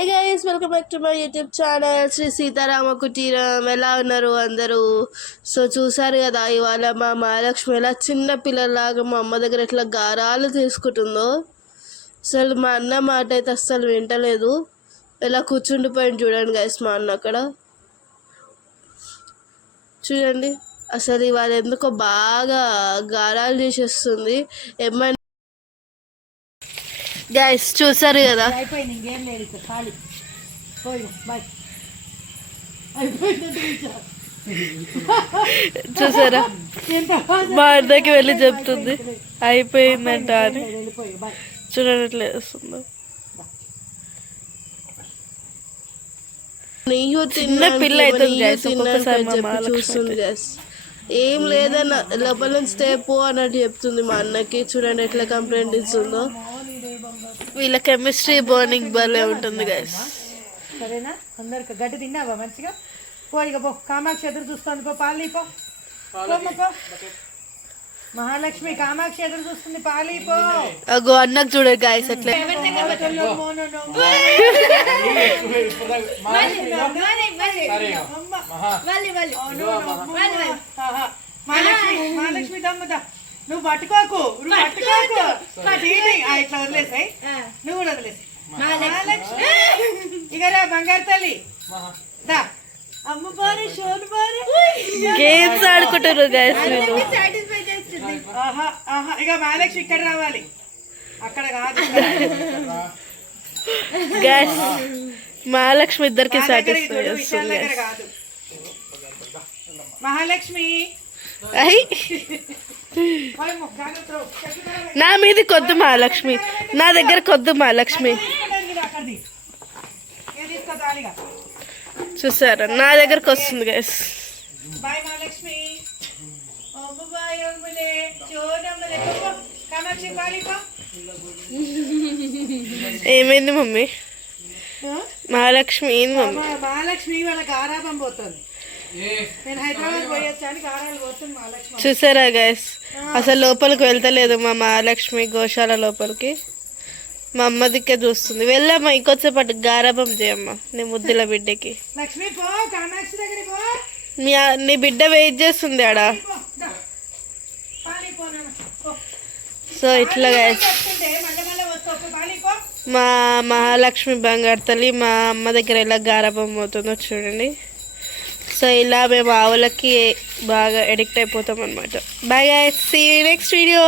Hey guys welcome back to my YouTube channel Shri Sitarama Kuteeram ఎలా ఉన్నారు అందరూ? So చూసారు కదా ఇవాళ మా మహాలక్ష్మి ఎలా చిన్న పిల్లలాగా మా అమ్మ దగ్గర ఎట్లా గారాలు తీసుకుంటుందో. అసలు మా అన్న మాట అయితే అస్సలు వింటలేదు. ఎలా కూర్చుండిపోయింది చూడండి గైస్ మా అన్న అక్కడ. చూడండి అసలు ఇవాళ ఎందుకో బాగా గారాలు చేసేస్తుంది. ఏమైనా గైస్ చూసారు కదా? అయిపోయింది ఇంకేం లేదు ఇక్కడ ఖాళీ. పోయి బాయ్. చూసారా? మా అన్నకి వెళ్ళి చెప్తుంది. అయిపోయిందంట అని. చూడండి ఎట్లా వేస్తుందో చిన్న పిల్ల చూస్తుంది. ఏం లేదన్న లోపల నుంచి తేపో అన్నట్టు చెప్తుంది మా అన్నకి. చూడండి ఎట్లా కంప్లైంట్ ఇస్తుందో. వీళ్ళ కెమిస్ట్రీ బర్నింగ్ భలే ఉంటుంది గైస్ సరేనా? అందరికి గడ్డి తిన్నావా మంచిగా? పో ఇక పో. కామాక్షి ఎదురు చూస్తుంది పో పాలి పో. మహాలక్ష్మి కామాక్షి ఎదురు చూస్తుంది పాలి పో. అగో అన్నకు చూడే గాయస్ అట్లా. మహాలక్ష్మి. మహాలక్ష్మి. దమ్ముదా నువ్వు పట్టుకోకు నువ్వు పట్టుకోకు. ఇట్లా వదిలేసాయి. నువ్వు కూడా వదిలేసాయి. మహాలక్ష్మి. ఇక రా బంగారు తల్లి. దా. అమ్మ బారు షోను బారు గేమ్స్ ఆడుకుంటారు గైస్ వీళ్ళు ఆహా ఆహా. ఇక మహాలక్ష్మి ఇక్కడ రావాలి. అక్కడ కాదు. ఇక్కడ. గైస్ మహాలక్ష్మి ఇద్దరికి సాటిస్ఫై చేస్తుంది మహాలక్ష్మి. నా మీది కొద్దు మహాలక్ష్మి. నా దగ్గర కొద్దు మహాలక్ష్మి. చూసారా? నా దగ్గరకు వస్తుంది గైస్ ఏమైంది మమ్మీ? మహాలక్ష్మి ఏంది మమ్మీ? మహాలక్ష్మి వాళ్ళకి ఆరాపం పోతుంది. చూసారా గైస్ అసలు లోపలికి వెళ్తలేదు మా మహాలక్ష్మి గోశాల లోపలికి. మా అమ్మ దిక్కే చూస్తుంది. వెళ్ళమ్మా ఇంకొచ్చేపాటు గారాబం చేయమ్మా నీ ముద్దుల బిడ్డకి. లక్ష్మి పో కామాక్షి దగ్గరికి పో. మీ ఆ- నీ బిడ్డ వెయిట్ చేస్తుంది ఆడ. సో ఇట్లా గైస్ మా మహాలక్ష్మి బంగారు తల్లి మా అమ్మ దగ్గర ఎలా గారాబం అవుతుందో చూడండి. సో ఇలా మేము ఆవులకి బాగా ఎడిక్ట్ అయిపోతాం అనమాట బాయ్ సీ నెక్స్ట్ వీడియో